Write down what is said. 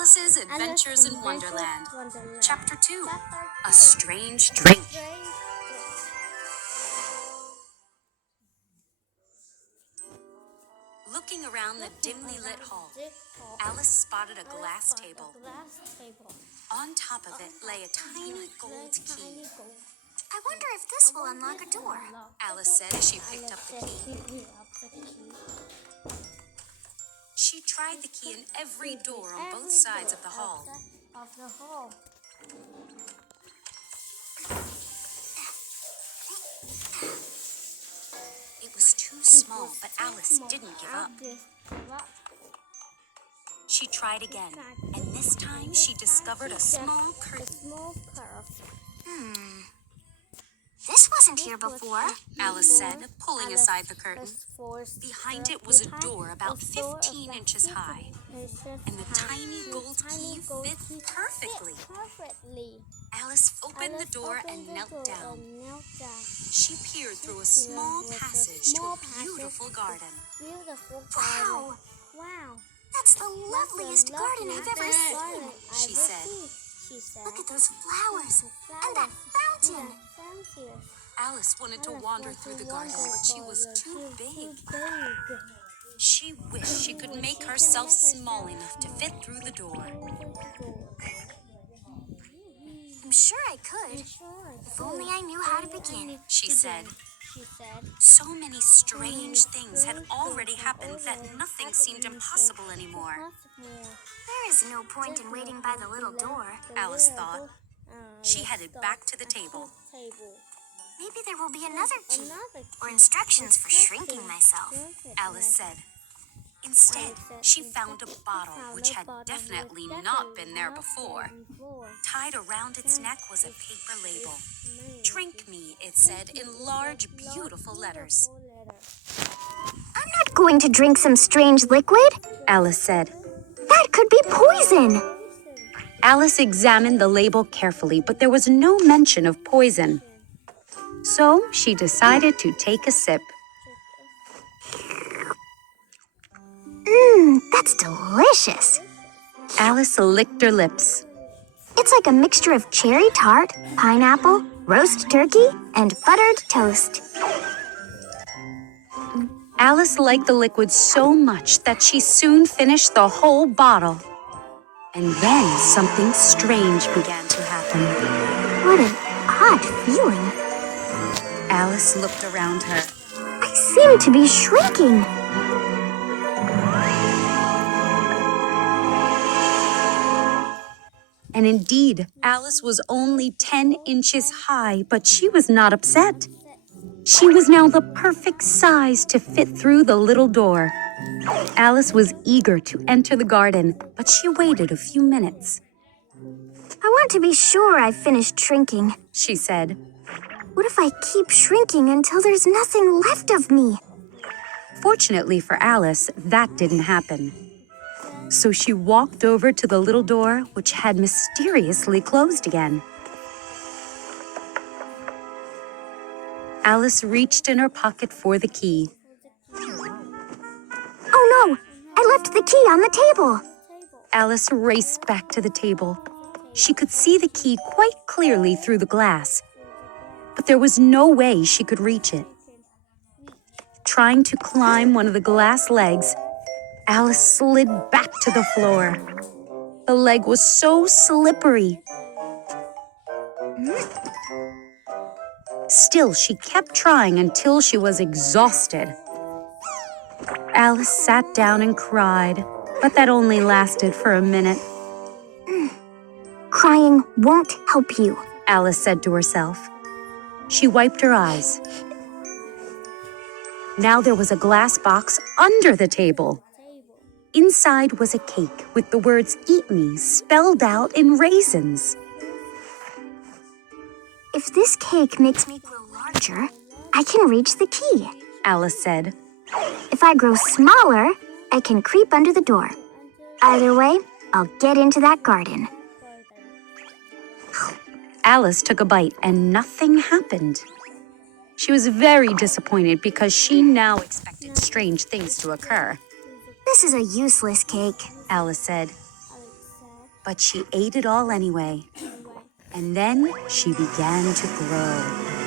Alice's Adventures in Wonderland. Chapter 2, A Strange Drink. Looking around the dimly lit hall, Alice spotted a glass table. On top of it lay a tiny gold key. I wonder if this will unlock a door, Alice said as she picked up the key. She tried the key in every door on both sides of the hall. It was too small, but Alice didn't give up. She tried again, and this time she discovered a small curtain. This wasn't here before. Alice said, pulling aside the curtain. Behind it was a door about 15 inches high, and the tiny gold key fit perfectly. Alice opened the door and knelt down. She peered through a small passage to a beautiful garden. Wow! That's the loveliest garden I've ever seen, she said. Look at those flowers and that fountain. Alice wanted to wander through the garden, but she was too big. She wished she could make herself small enough to fit through the door. I'm sure I could, if only I knew how to begin, she said. So many strange things had already happened that nothing seemed impossible anymore. There is no point in waiting by the little door, Alice thought. She headed back to the table. Maybe there will be another key, or instructions for shrinking myself, Alice said. Instead, she found a bottle which had definitely not been there before. Tied around its neck was a paper label. "Drink me," it said in large, beautiful letters. I'm not going to drink some strange liquid, Alice said. That could be poison. Alice examined the label carefully, but there was no mention of poison. So she decided to take a sip. That's delicious. Alice licked her lips. It's like a mixture of cherry tart, pineapple, roast turkey, and buttered toast. Alice liked the liquid so much that she soon finished the whole bottle. And then something strange began to happen. What an odd feeling. Alice looked around her. I seem to be shrinking. And indeed, Alice was only 10 inches high, but she was not upset. She was now the perfect size to fit through the little door. Alice was eager to enter the garden, but she waited a few minutes. I want to be sure I've finished shrinking, she said. What if I keep shrinking until there's nothing left of me? Fortunately for Alice, that didn't happen. So she walked over to the little door, which had mysteriously closed again. Alice reached in her pocket for the key. Oh no! I left the key on the table! Alice raced back to the table. She could see the key quite clearly through the glass, but there was no way she could reach it. Trying to climb one of the glass legs, Alice slid back to the floor. The leg was so slippery. Still, she kept trying until she was exhausted. Alice sat down and cried, but that only lasted for a minute. Crying won't help you, Alice said to herself. She wiped her eyes. Now there was a glass box under the table. Inside was a cake with the words "Eat Me" spelled out in raisins. If this cake makes me grow larger, I can reach the key, Alice said. If I grow smaller, I can creep under the door. Either way, I'll get into that garden. Alice took a bite and nothing happened. She was very disappointed because she now expected strange things to occur. This is a useless cake, Alice said. But she ate it all anyway. And then she began to grow.